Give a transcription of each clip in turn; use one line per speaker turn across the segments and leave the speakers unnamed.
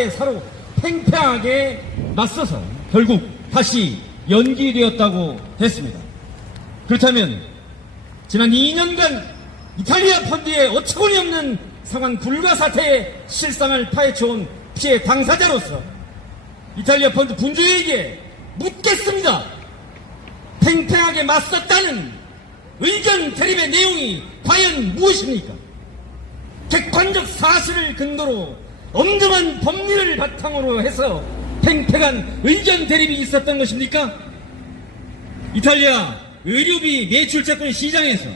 대사로 팽팽하게 맞서서 결국 다시 연기되었다고 했습니다. 그렇다면 지난 2년간 이탈리아 펀드의 어처구니 없는 상황 불가 사태의 실상을 파헤쳐온 피해 당사자로서 이탈리아 펀드 분주에게 묻겠습니다. 팽팽하게 맞섰다는 의견 대립의 내용이 과연 무엇입니까? 객관적 사실을 근거로 엄정한 법리를 바탕으로 해서 팽팽한 의견 대립이 있었던 것입니까? 이탈리아 의료비 매출 채권 시장에서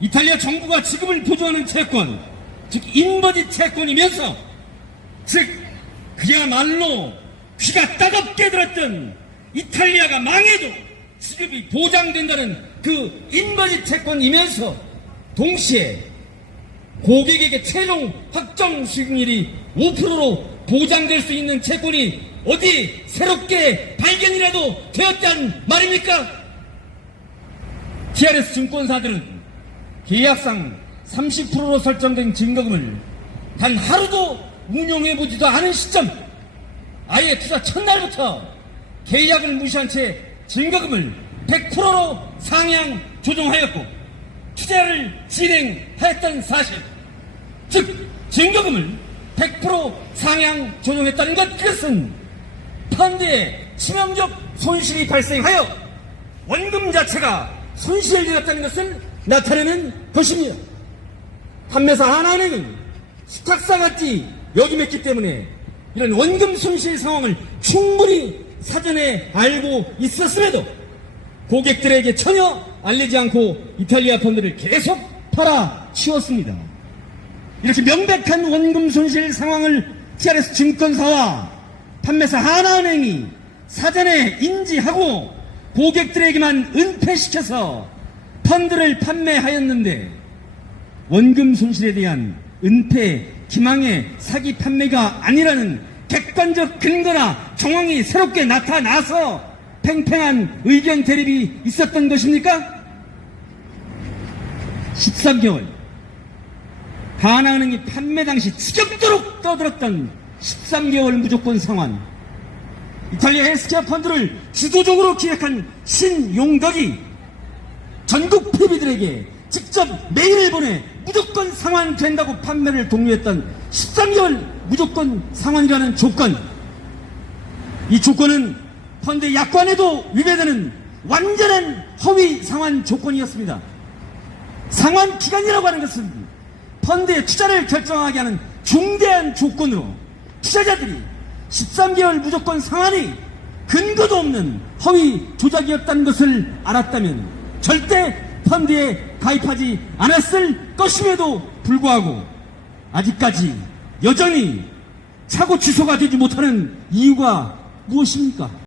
이탈리아 정부가 지급을 보조하는 채권, 즉 인버지 채권이면서 즉 그야말로 귀가 따갑게 들었던 이탈리아가 망해도 지급이 보장된다는 그 인버지 채권이면서 동시에 고객에게 최종 확정 수익률이 5%로 보장될 수 있는 채권이 어디 새롭게 발견이라도 되었단 말입니까? TRS 증권사들은 계약상 30%로 설정된 증거금을 단 하루도 운용해보지도 않은 시점 아예 투자 첫날부터 계약을 무시한 채 증거금을 100%로 상향 조정하였고 투자를 진행하였던 사실 즉 증거금을 100% 상향 조정했다는 것 그것은 펀드에 치명적 손실이 발생하여 원금 자체가 손실을 일었다는 것을 나타내는 것입니다. 판매사 하나은행은 숙학사 같이 여김했기 때문에 이런 원금 손실 상황을 충분히 사전에 알고 있었음에도 고객들에게 전혀 알리지 않고 이탈리아 펀드를 계속 팔아 치웠습니다. 이렇게 명백한 원금 손실 상황을 TRS 증권사와 판매사 하나은행이 사전에 인지하고 고객들에게만 은폐시켜서 펀드를 판매하였는데 원금 손실에 대한 은폐, 기망의 사기 판매가 아니라는 객관적 근거나 정황이 새롭게 나타나서 팽팽한 의견 대립이 있었던 것입니까? 13개월 하나은행이 판매 당시 지겹도록 떠들었던 13개월 무조건 상환 이탈리아 헬스케어 펀드를 주도적으로 기획한 신용덕이 전국 PB들에게 직접 메일을 보내 무조건 상환된다고 판매를 독려했던 13개월 무조건 상환이라는 조건 이 조건은 펀드 약관에도 위배되는 완전한 허위 상환 조건이었습니다. 상환 기간이라고 하는 것은 펀드의 투자를 결정하게 하는 중대한 조건으로 투자자들이 13개월 무조건 상환이 근거도 없는 허위 조작이었다는 것을 알았다면 절대 펀드에 가입하지 않았을 것임에도 불구하고 아직까지 여전히 차고 취소가 되지 못하는 이유가 무엇입니까?